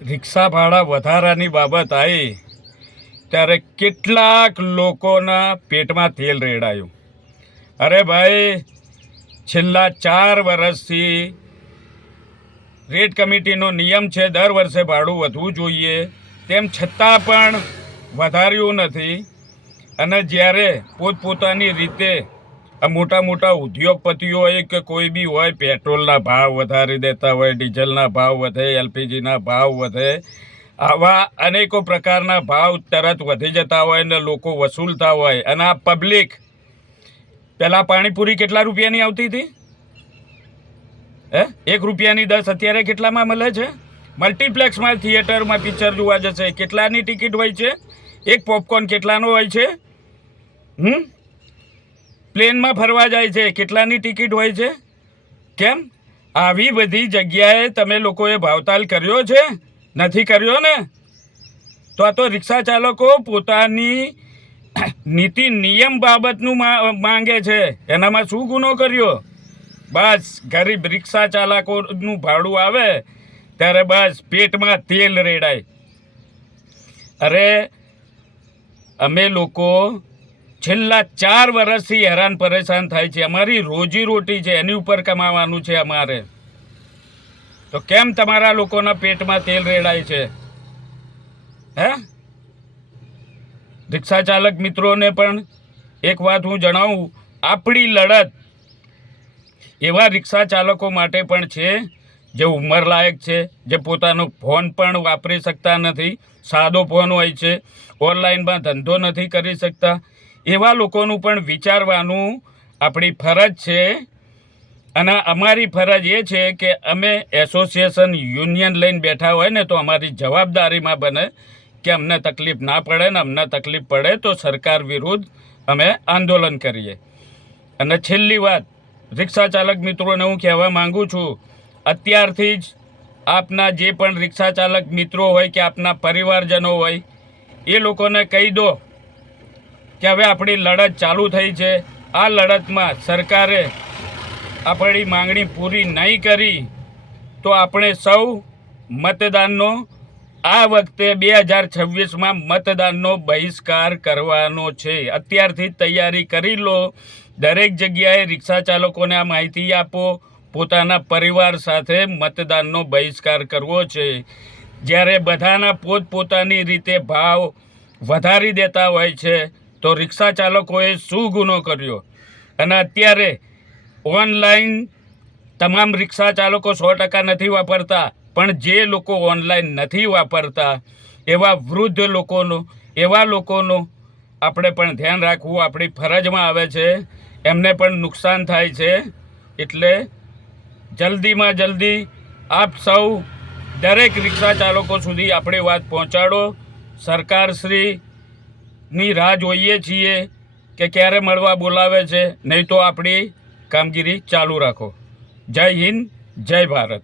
રિક્ષા ભાડા વધારાની બાબત આવી ત્યારે કેટલાક લોકોના પેટમાં તેલ રેડાયું. અરે ભાઈ, છેલ્લા 4 વર્ષથી રેટ કમિટીનો નિયમ છે દર વર્ષે ભાડું વધવું જોઈએ, તેમ છતાં પણ વધાર્યું નથી. અને જ્યારે પોતપોતાની રીતે આ મોટા મોટા ઉદ્યોગપતિઓ હોય કે કોઈ બી હોય, પેટ્રોલના ભાવ વધારી દેતા હોય, ડીઝલના ભાવ વધે, એલપીજીના ભાવ વધે, આવા અનેકો પ્રકારના ભાવ તરત વધી જતા હોય ને લોકો વસૂલતા હોય. અને આ પબ્લિક, પહેલાં પાણીપુરી કેટલા રૂપિયાની આવતી હતી? 1 રૂપિયાની 10, અત્યારે કેટલામાં મળે છે? મલ્ટીપ્લેક્સમાં થિયેટરમાં પિક્ચર જોવા જશે, કેટલાની ટિકિટ હોય છે? એક પોપકોર્ન કેટલાનો હોય છે? પ્લેનમાં ફરવા જાય છે, કેટલાની ટિકિટ હોય છે? કેમ આવી બધી જગ્યાએ તમે લોકોએ ભાવતાલ કર્યો છે? નથી કર્યો ને? તો આ તો રિક્ષા ચાલકો પોતાની નીતિ નિયમ બાબતનું માંગે છે. એનામાં શું ગુનો કર્યો? બસ ગરીબ રિક્ષા ચાલકોનું ભાડું આવે ત્યારે બસ પેટમાં તેલ રેડાય. અરે અમે લોકો છેલ્લા 4 વર્ષથી હેરાન પરેશાન થાય છે. અમારી રોજીરોટી છે, એની ઉપર કમાવાનું છે અમારે. તો કેમ તમારા લોકોના પેટમાં તેલ રેડાય છે? રિક્ષા ચાલક મિત્રોને પણ એક વાત હું જણાવું, આપણી લડત એવા રિક્ષા ચાલકો માટે પણ છે જે ઉંમરલાયક છે, જે પોતાનો ફોન પણ વાપરી શકતા નથી, સાદો ફોન હોય છે, ઓનલાઈનમાં ધંધો નથી કરી શકતા. એવા લોકોનું પણ વિચારવાનું આપણી ફરજ છે. અને અમારી ફરજ એ છે કે અમે એસોસિએશન યુનિયન લઈને બેઠા હોય ને તો અમારી જવાબદારીમાં બને કે અમને તકલીફ ના પડે, ને અમને તકલીફ પડે તો સરકાર વિરુદ્ધ અમે આંદોલન કરીએ. અને છેલ્લી વાત રિક્ષા ચાલક મિત્રોને હું કહેવા માગું છું, અત્યારથી જ આપના જે પણ રિક્ષા ચાલક મિત્રો હોય કે આપના પરિવારજનો હોય, એ લોકોને કહી દો કે હવે આપણી લડત ચાલુ થઈ છે. આ લડતમાં સરકારે આપણી માંગણી પૂરી નહીં કરી તો આપણે સૌ મતદાનનો આ વખતે 2026માં મતદાનનો બહિષ્કાર કરવાનો છે. અત્યારથી જ તૈયારી કરી લો. દરેક જગ્યાએ રિક્ષા ચાલકોને આ માહિતી આપો, પોતાના પરિવાર સાથે મતદાનનો બહિષ્કાર કરવો છે. જ્યારે બધાના પોતપોતાની રીતે ભાવ વધારી દેતા હોય છે તો રિક્ષા ચાલકોએ શું ગુનો કર્યો? અને અત્યારે ઓનલાઈન તમામ રિક્ષા ચાલકો 100% નથી વાપરતા, પણ જે લોકો ઓનલાઈન નથી વાપરતા એવા વૃદ્ધ લોકોનું આપણે પણ ધ્યાન રાખવું આપણી ફરજમાં આવે છે. એમને પણ નુકસાન થાય છે. એટલે જલ્દીમાં જલ્દી આપ સૌ દરેક રિક્ષા ચાલકો સુધી આપણી વાત પહોંચાડો. સરકારશ્રીની રાહ જોઈએ છીએ કે ક્યારે મળવા બોલાવે છે, નહીં તો આપણી કામગીરી ચાલુ રાખો. જય હિન્દ, જય ભારત.